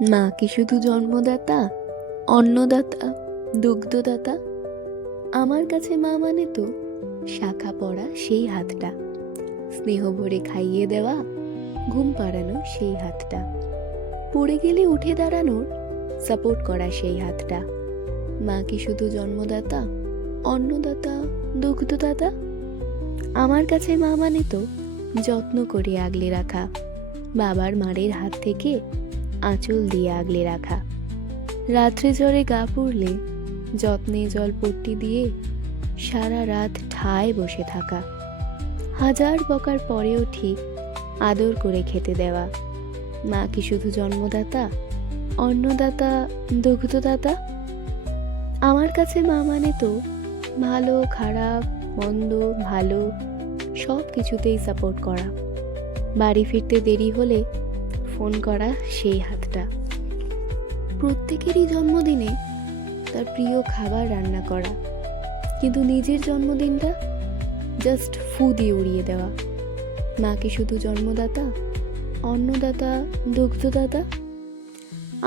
মা কি শুধু জন্মদাতা, অন্নদাতা, দুগ্ধদাতা? আমার কাছে মা মানে তো শাখা পড়া সেই হাতটা, স্নেহ ভরে খাইয়ে দেওয়া, ঘুম পাড়ানো সেই হাতটা, পড়ে গেলে উঠে দাঁড়ানোর সাপোর্ট করা সেই হাতটা। মা কি শুধু জন্মদাতা, অন্নদাতা, দুগ্ধদাতা? আমার কাছে মা মানে তো যত্ন করে আগলে রাখা, বাবার মারের হাত থেকে আঁচল দিয়ে আগলে রাখা, রাত্রে জ্বরে গা পুড়লে যত্নে জলপট্টি দিয়ে সারা রাত ঠায় বসে থাকা, হাজার বকার পরেও ঠিক আদর করে খেতে দেওয়া। মা কি শুধু জন্মদাতা, অন্নদাতা, দুগ্ধদাতা? আমার কাছে মা মানে তো ভালো খারাপ, মন্দ ভালো সব কিছুতেই সাপোর্ট করা, বাড়ি ফিরতে দেরি হলে ফোন করা সেই হাতটা, প্রত্যেকেরই জন্মদিনে তার প্রিয় খাবার রান্না করা, কিন্তু নিজের জন্মদিনটা জাস্ট ফু দিয়ে উড়িয়ে দেওয়া। মা কি শুধু জন্মদাতা, অন্নদাতা, দুগ্ধদাতা?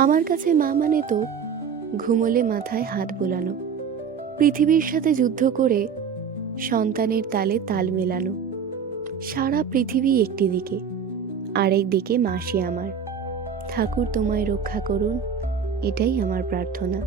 আমার কাছে মা মানে তো ঘুমোলে মাথায় হাত বোলানো, পৃথিবীর সাথে যুদ্ধ করে সন্তানের তালে তাল মেলানো, সারা পৃথিবী একটি দিকে, আরেক দিকে মাসি আমার। ঠাকুর তোমায় রক্ষা করুন, এটাই আমার প্রার্থনা।